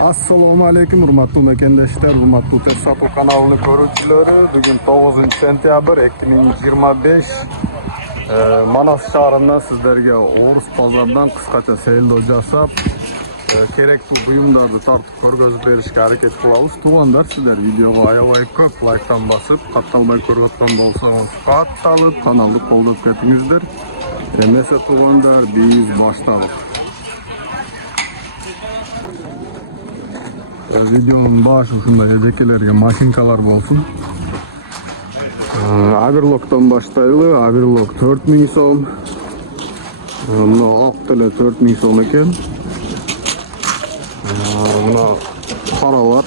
Assalomu alaykum, hurmatli mekendoshlar, hurmatli Tersatu kanalini ko'ruvchilari. Bugun 9-sentyabr 2025. Manas shahridan sizlarga O'rus bozoridan qisqacha saylov jasab, kerakli buyumlarni tortib ko'rgazib berishga harakat qilamiz. Tug'anlar, sizlar videoga ayovay ko'p like'dan bosib, qattalmay ko'rayotgan bo'lsangiz, qattalib kanalni qo'llab ketingizdir. Mesela tug'anlar, biz boshladik. Videonun başı şunday edekilerge maşinkalar olsun. Averlock'tan başlayılı. Averlock 4000 so'm. Buna Optele 4000 so'm eken. Buna qaralar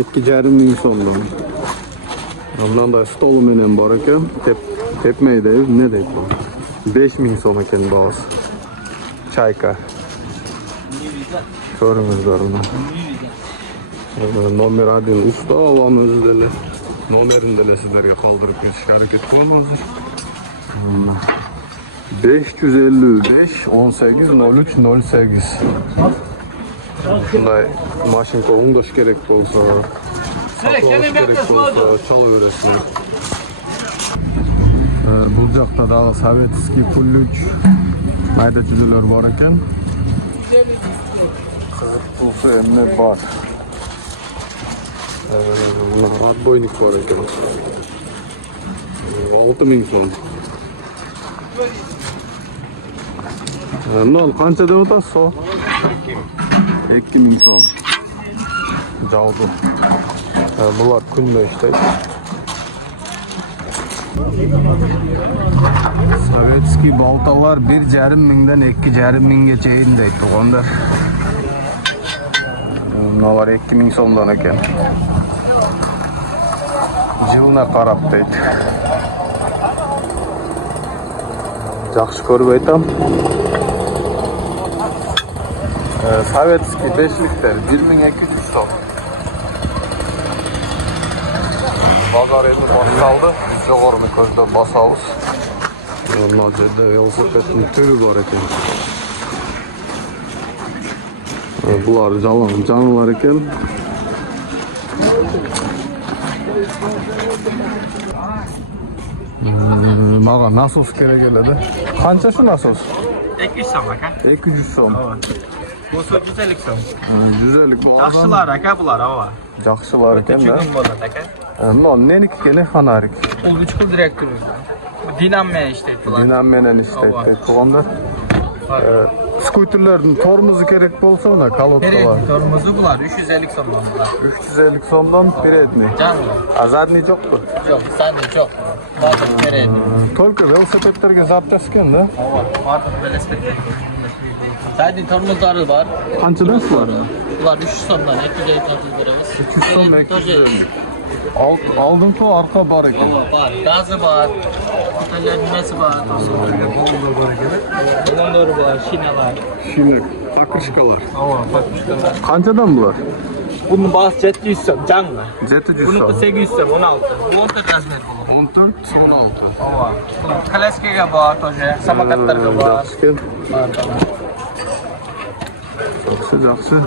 2500 so'mdan. Bundan da stolu menen bar eken. Tepmeydi, ne deyip bu? 5000 so'm eken bağız. Çayka. Görünüzler bunu. Nomer adın usta alan özüdele. Nomerindele sizlerge kaldırıp geçiş hareket kılamazdır. 555 18 03 08. Bunday maşin kovundaş gerek olsa, saklamış gerek olsa çalıveresin. Bu jakta da Sovetskiy Pullüç mayda cüzeler var eken. Olsa eline var. Buna atboynik var eken. 6000 so'm. Bundan qancha deb o'tasiz o? 2000 so'm. Javdu. Bular kunda ishlaydi. Sovetskiy baltalar 1,5 mingdan 2,5 minggacha deydi tug'anlar. Bunlar 2000 so'mdan ekan. Yılına qarab deydi. Yaxshi ko'rib aytam. Sovetskiy 5liklar 1200 so'm. Bozor endi boshlandi. Jo'g'rini ko'zda bosamiz. Bunlar yerda velosipedning turi bor ekan. Bular canlılar eken. Maga nasos kerak keladi. Qancha shu nasos? 200 so'm aka. 200 so'm. Bu 150 so'm. 150 bu. Yaxshilar aka bular, ava. Yaxshilar ekan da. Tushundim bo'ladi aka. Neniki keling xanarik. Bu 3 xil direktor. Dinammen ishlaydi bular. Dinammen ishlaydi. Tug'anlar. Skuterlarning tormozi kerak bo'lsa, uni kolodkalar. Tormozi bular 350 so'mdan bular. 350 so'mdan передний. Canlı. Azadniy yo'qmi? Yo'q, zadniy yo'q. Hozir передний. Только velosipedlarga zapchas ekanda. Hozir velosiped. Zadniy tormozlari bor. Qanchadan bular? Bular 300 so'mdan 250 tormoz beramiz. 300 so'm 250. Oldingi arqa bor ekan. Bor, gazi bor. Kutallar nimasi bor? Balonlar bor, shinalar. Shina, pakrishkalar. Pakrishkalar. Qanchadan bular? Bunun bazı 700 so'm, canlı. 700 Bunun so'm. 800 so'm, 16. Bu 14 razmer bo'ladi. 14, 16. Ava. Kalaskaga bor, to'ja, samokatlarga bor. Yaxshi.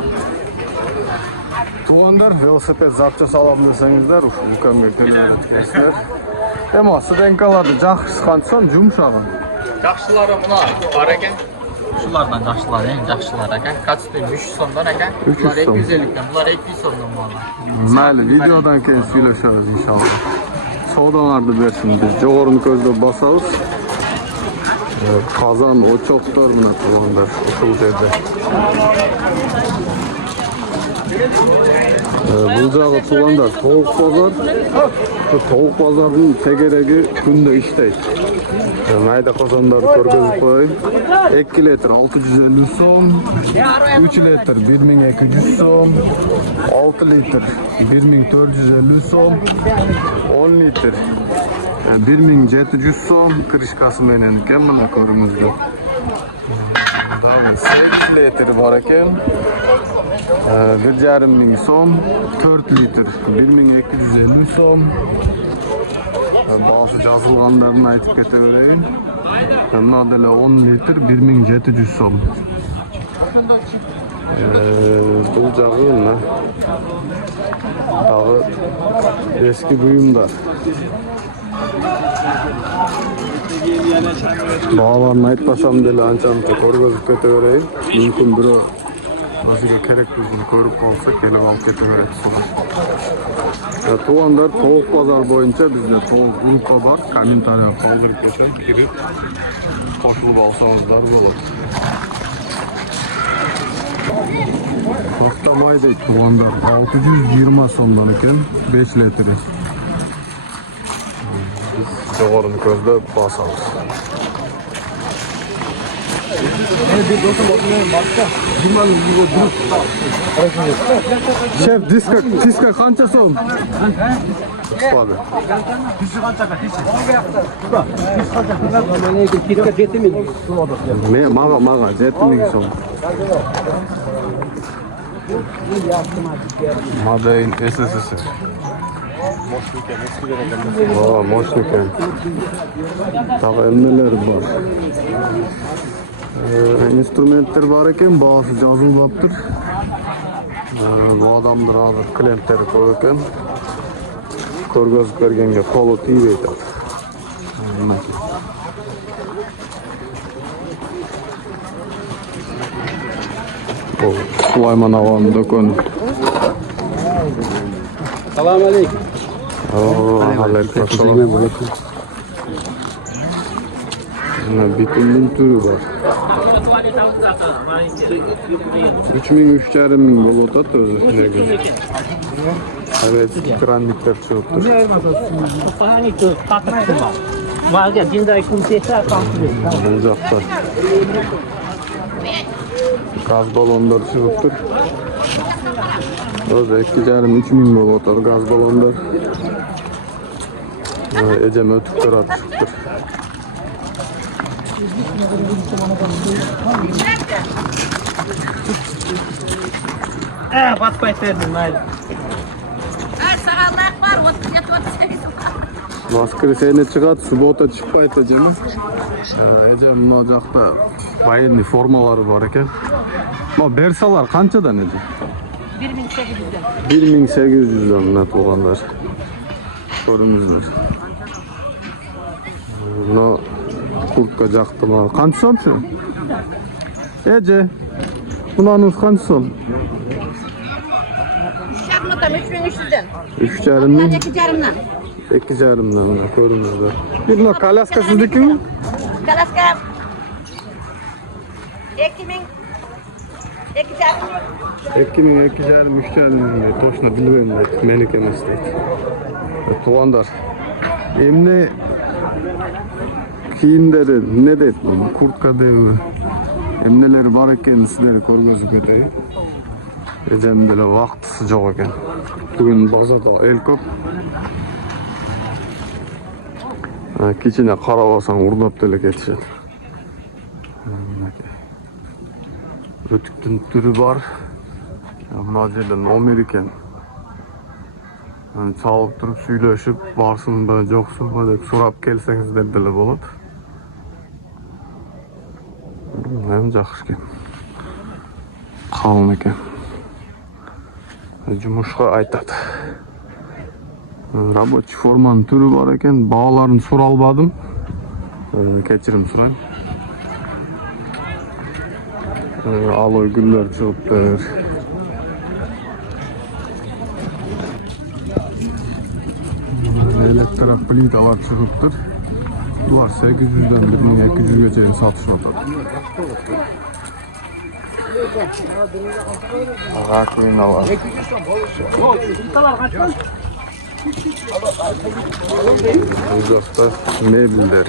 Tug'anlar, velosiped zapchas olamiz desangizlar, mukammal keladi. Ammo sidenkalarni yaxshisi qancha, yumshog'i. Yaxshilari bular bor ekan. Shulardan yaxshilar, eng yaxshilar ekan. Katstin 300 so'mdan ekan. Bular 250 dan, bular 200 so'mdan bo'ladi. Mayli, videodan keyin suylashamiz inshaalloh. Savdolarni bersin, biz jo'g'rini ko'zda bosamiz. Qozon, o'choqlar bilan tug'anlar shu yerda. Bu jag'i tug'anlar tovuq bozor. Bu tovuq bozorining tegeragi kunda ishlaydi. Mayda qozonlarni ko'rgazib qo'ying. 2 litr 650 so'm, 3 litr 1200 so'm, 6 litr 1450 so'm, 10 litr 1700 so'm kirishkasi menen ekan, mana ko'ringizlar. 8 litr bor ekan. 1,5 ming so'm, 4 litr 1250 so'm. Bazı yazılganlarını aytıp ketavereyim. Bunlar da 10 litr 1700 so'm. Bu jagı mı? Dağı eski buyumlar. Bağlarını aytpasam dele ancha-muncha ko'rgazib ketaverayim. Mumkin birov o'ziga kerak bo'lganini ko'rib qolsa, kelib olib ketaveradi so'rab. Tuğanlar Tovuq Pazar boyunca bizde Tovuq grupa var. Kommentariya kaldırıp geçen kirip qo'shilib olsanızlar bo'ladi. To'xtamaydi tuğanlar 620 so'mdan ekan 5 litri. Biz jo'g'orini ko'zlab bosamiz. Şef diska qancha so'm? Tutmadı. Maga 7000 so'm. Made in SSSR. Moşniken. Tabii neler var. Instrumentler var ekan, bahası yazılıptır. Bu adamdır hazır klientleri koyarken ko'rgazib berganga qo'li tegib aytadi. Bu Sulayman ağanın do'koni. Assalomu alaykum. Aleyküm. Bitimnin türü var. 3000-3000 bolotat özü. Evet, kranlikler çıkıptır. Uzakta. Gaz balonlar çıkıptır. Özü 2,5-3000 bolotat gaz balonlar. Ecem ötükler atışıptır. Batmayı verdim hayır. Sağalnak var, 37-38 var. Maskara seni çıkart, subota çıkmaydı Ecem. Ecem bu jakta bayınlı formaları var ekan. Bu bersalar qanchadan Ecem? 1800'den. 1800'dan net olanlar. Görünüzler. No kurtka jaktı mı? Qancha so'm shu? Ece. Bunanız qancha so'm? Şarmıtam 3300'den. 3,5 ming. 2,5'dan. 2,5'dan görünüzler. Bir no kalaska sizdeki mi? Kalaska 2000. 2,5. 2000, 2,5, 3,5 точно bilmiyorum. Menik emas deydi. Tuğandar. Emne kiyimleri ne deydi bu? Kurtka deydi. Emneleri var eken sizlere ko'rgazib ketay. Ecem bile vaqti jo'q ekan. Bugün bozorda el ko'p. Kichina qarab olsang urdab dele ketishadi. Ötükten türü var. Buna yerda nomer ekan. Çalıp turib suylashib, borsinmi, yo'qmi deb so'rab kelsangiz dedilar bo'ladi. Ham yaxshi ekan. Qalin ekan. Jumushqa aytadi. Рабочий formanın türü var ekan, бағаларын so'ralmadim. Kechirim so'rayman. Aloy gullar chiqibdir. Elektrik plitalar chiqibdir. Ular 800'dan 1200gacha sotishyapti. Rakvinalar. Uzakta mebellər.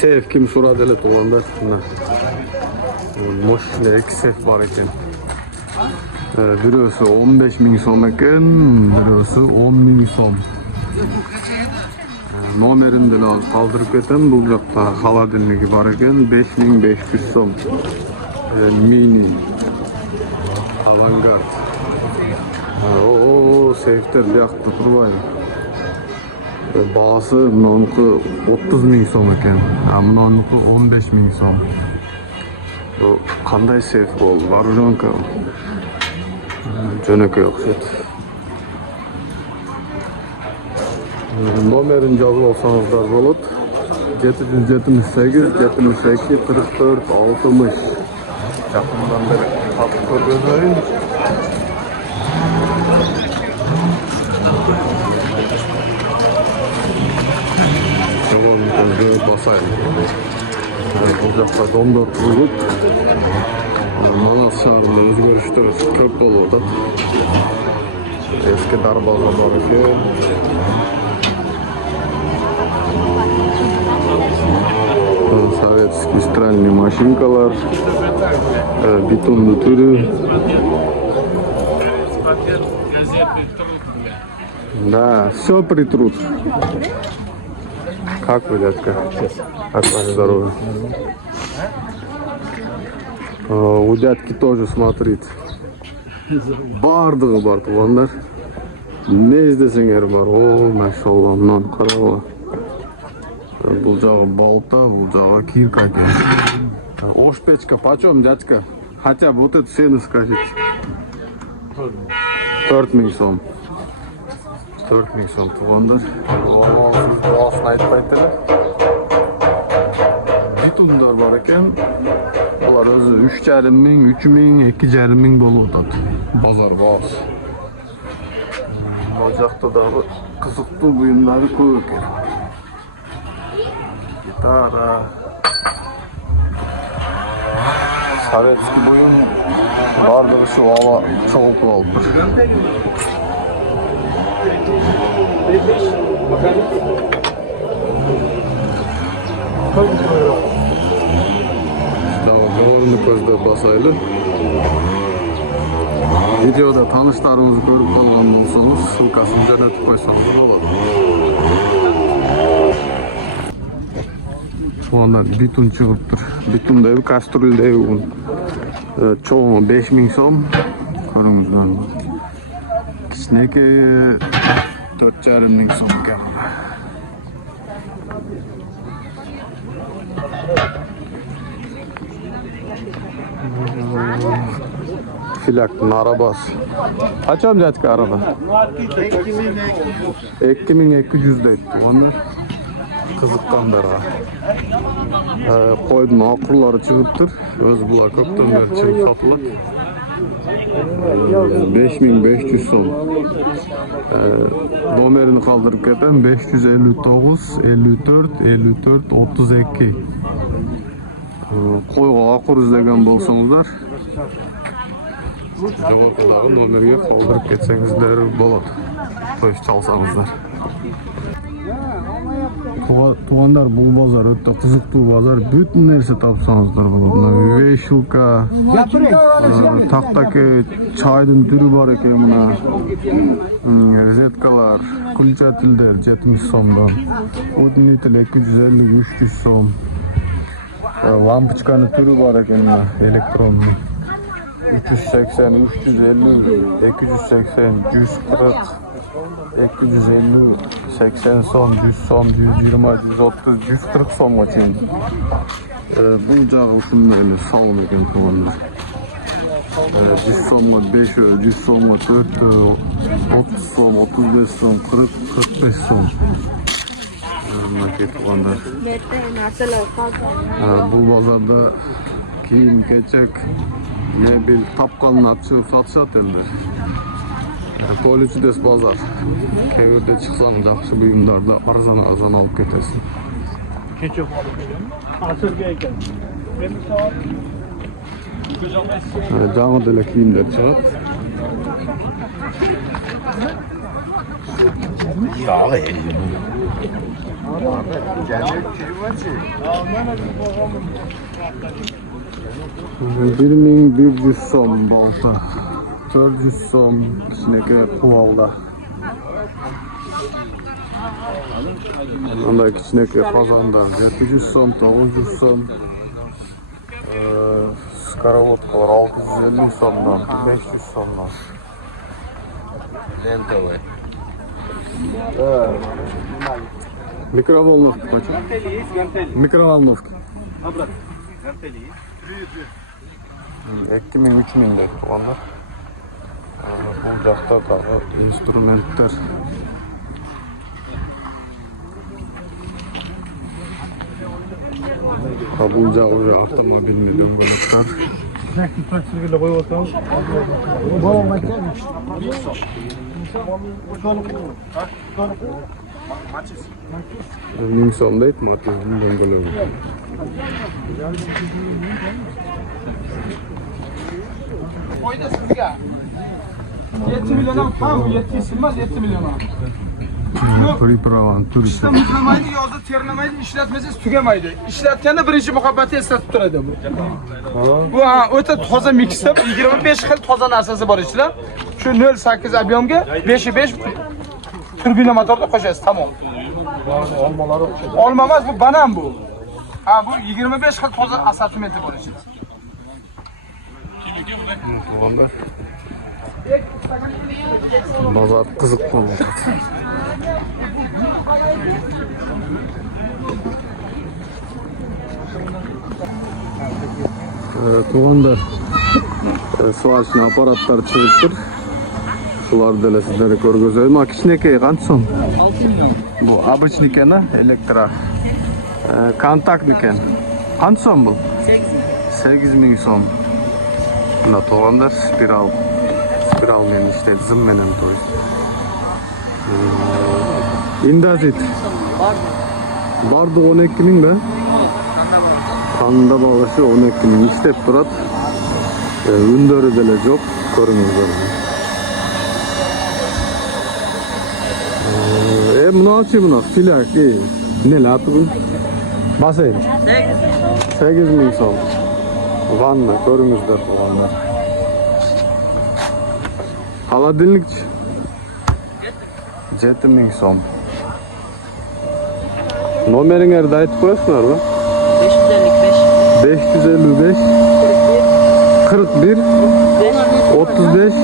Sev kim soradı elə tuğanda şuna. Moşine 2 sev var ekan. Birisi 15.000 so'm ekan, birisi 10.000 so'm. Nomerini de kaldırıp keten, bu jakta холодильниги var ekan, 5500 so'm. Mini Avangard. O seyfter buyoqda turmaydi. Bağısı bununki 30 ming so'm ekan. Bununki 15 ming so'm. O qanday seyf bo'ldi? Varujonka. Jo'nakay o'xshaydi. Nomerini yazıp olsanızlar bo'ladi. 778 72 44 60. Yaqindan beri tatib ko'rgazayın. Tamam, gözü basayım. Bu жақта домдар құрылып, Манас шаарында өзгөрүштөр көп болуп атат. Eski дарбаза бар экен. Советский стиральный машинкалар, бетонный түрі. Да, все притрут. Как вы, дядька? Как ваше здоровье? У дядьки тоже, смотрите. Бардығы бар туғандар. Не іздесеңер бар. О, машалла, мынаны қарауға. Бұл жағы балта, бұл жағы кирка екен. Ош печка почем, дядька? Хотя бы вот эту цену скажите. 4000 сом. 4000 сом туғандар. Оғасын айтпайтылы. Битундар бар екен. Олар өзі 3,5 мың, 3 мың, 2,5 мың болып атады. Базар баз. Бұл жақта дағы қызықты бұйымдары көп екен. Гитара. Советский бұйым бардығы şu ала çoğultu алып бір. Doğrunu közde basaylı. Videoda tanışlarımızı görüp kalgan olsanız ссылкасын jo'natib qo'ysangiz bo'ladi. Bular bitun chiqibdir. Bitundagi kastruldagi un. Cho'g'i 5000 so'm. Ko'ringizlar. Kichkineki 4,5 ming so'm ekan. Filaktın arabası. Kaçam dядька araba? 2200 deydi onlar. Kızıkkanlar ha. Koydun akurları çıkıptır. Öz bular köpten beri çıkıp satılır. 5500 so'm. Nomerini kaldırıp keten 559 54 54 32. Koyga akur izlegen bolsanızlar Жогоркудагы номерге калдырып кетсеңиздер болот. Тош чалсаңыздар. Тугандар, бул базар өтө кызыктуу базар. Бүтүн нерсе тапсаңыздар болот. Вешилка, тактаки чайдын түрү бар экен мына. Розеткалар, күлчатилдер 70 сомдон. Уднитель 250-300 сом. Лампочканын түрү бар экен мына, электронный. 380, 350, 280, 140, 250, 80 so'm, 100 so'm, 120, 130, 140 so'mga чейин. Бул жагы ушундай эле салым экен тугандар. 100 so'mga 5, 100 so'mga 4, 30 so'm, 35 so'm, 40, 45 so'm. Мынакей тугандар. Бул базарда кийим, кечек, mebel tapqanын açıp satışat endi. Poliçides bazar. Keverde çıksan жақсы buyumlarda arzan alıp ketesin. Keçok. Asırga ekan. Жаңы деле кийимдер чыгат. Bir 1100 so'm balta, 400 so'm kichkinaki quvalda. Bunday kichkinaki qozonlar 700 so'm, 900 so'm. Skorovodkalar 650 so'mdan, 500 so'mdan. Lentovый. Mikrovolnovka qachon? Mikrovolnovka. 2000-3000 deb turganlar. Bu жақта tағы instrumentler. Bu жағы уже автомобильный дөңгелектер. Praktikada qo'yib o'tamiz. 1000 so'm deydi Matiz'nin дөңгелegi. Qo'ydi sizga. 7 million ham, 700 emas, 7 million ham. Pripravan turist. Ishlamaydi, yozda terlamaydi, ishlatmasangiz tugamaydi. Ishlatganda birinchi muhabbati eslatib turadi bu. Bu o'ta toza miksda 25 xil toza narsasi bor ichida. Shu 0.8 объемga 5.5 turbina motorda qo'shasiz, tamom. Olma emas, bu banan bu. Ha, bu 25 xil toza assortimenti bor ichida. Bozor qiziq bo'ldi. Tuğanlar swatchli aparatlar çıkıptır. Şular da sizlere görgözeyim. Akışneke kaç son? 6 milyon. Bu обычный ne? Elektrik. Kontaktniken. Kaç son bu? 8.000 son. Bunda tuğanlar spiral. Spiral men işte zımmenen to'y. Indazit. Bardı 12.000 ben. Kanda bağışı 12.000 istep durat. Ündörü dele yok. Körünüzler. Bunu açayım buna. Filak iyi. Ne la atı bu? Basayım. 8.000 son. Vanna. Körünüzler bu vanna. Haladinlikçi. 7.000 son. Nomerin nerede ayıp koyasınlar mı? 555 41 35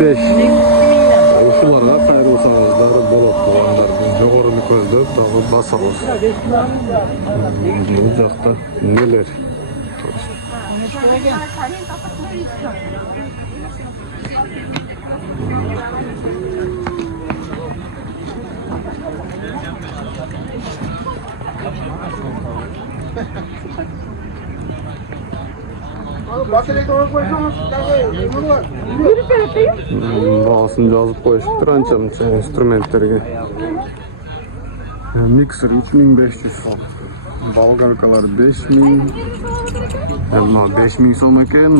05. Uşularga kayırılsanızlar bolup tuğanlar jogorunu közdöp dagı basabız. Bu jakta neler? Bağısını yazıp koyuşuptur ançamınca instrumentlerge. Mixer 3500 son. Balgarkalar 5000. 5000 son eken,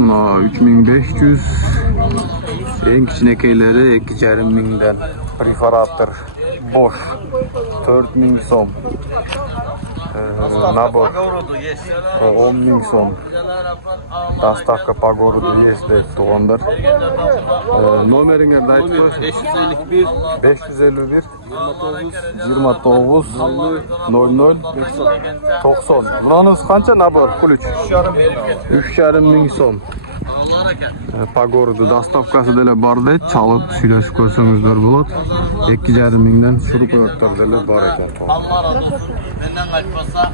3500. En kiçinekeyleri 2.500'den. Preferator boş 4000 son. Nabor 10.000 son. Dostavka по городу есть deyip tuğanlar. Nomerinizde aytıp koysun. 551 29 00 90. Bunanız kança nabor? Kuluç. 3.500 son. Po городу dostavkası dele bar deydi. Çalıp süйлöşüp koysanızlar bulat. 2.500'den şurup örtler dele bar eken. Benden kaçmasa.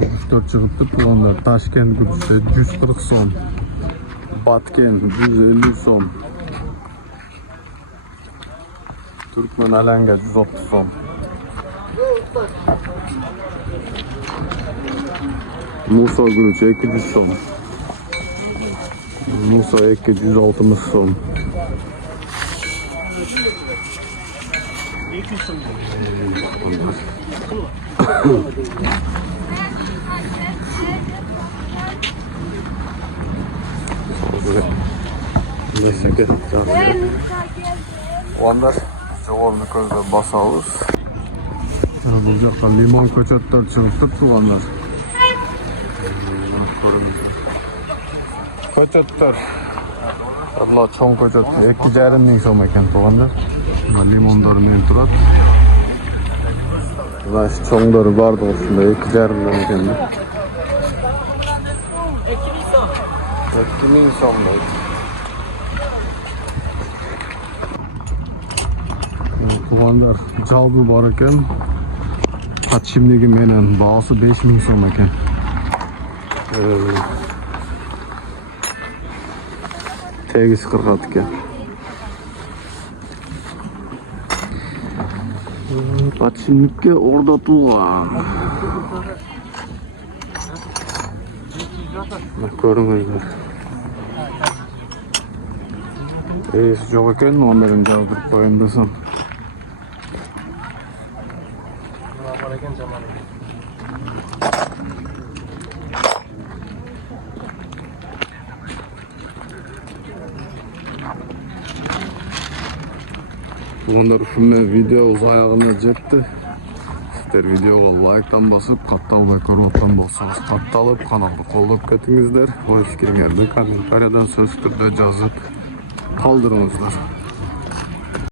Gürüşler çıkıptı tuğanlar. Taşkent gürüşte 140 son. Batken 150 son. Türkmen Alenge 130 son. Musa gürüşe 200 son. Musa 260 son. Neyse ki. Onlar jogorunu közde basabız. Bu jakka limon köçötler çıkıptır tuğanlar. Köçötler. Abla çoğun köçöt 2.500 so'm ekan tuğanlar. Limonlar men turat. Va çoğunları bardı şunda 2.500'dan ekan. 2000 so'mdan. Tuğanlar jalbı var ekan. Qaçimdagi menen bahası 5000 so'm ekan. Tegiz qirqat ekan. Qaçimlikka o'rnatilgan. Ko'ringizlar. Yo'q ekan, nomerini yozdirib qo'ying desam. Bunlar shunday video o'z oyog'iga jetdi. Sizlar videoga like'dan bosib, qattalmay ko'rayotgan bo'lsangiz, qattalib, kanalni qo'llab ketingizlar. O'z fikringizni kommentariyadan so'z turida yozib qoldiringizlar.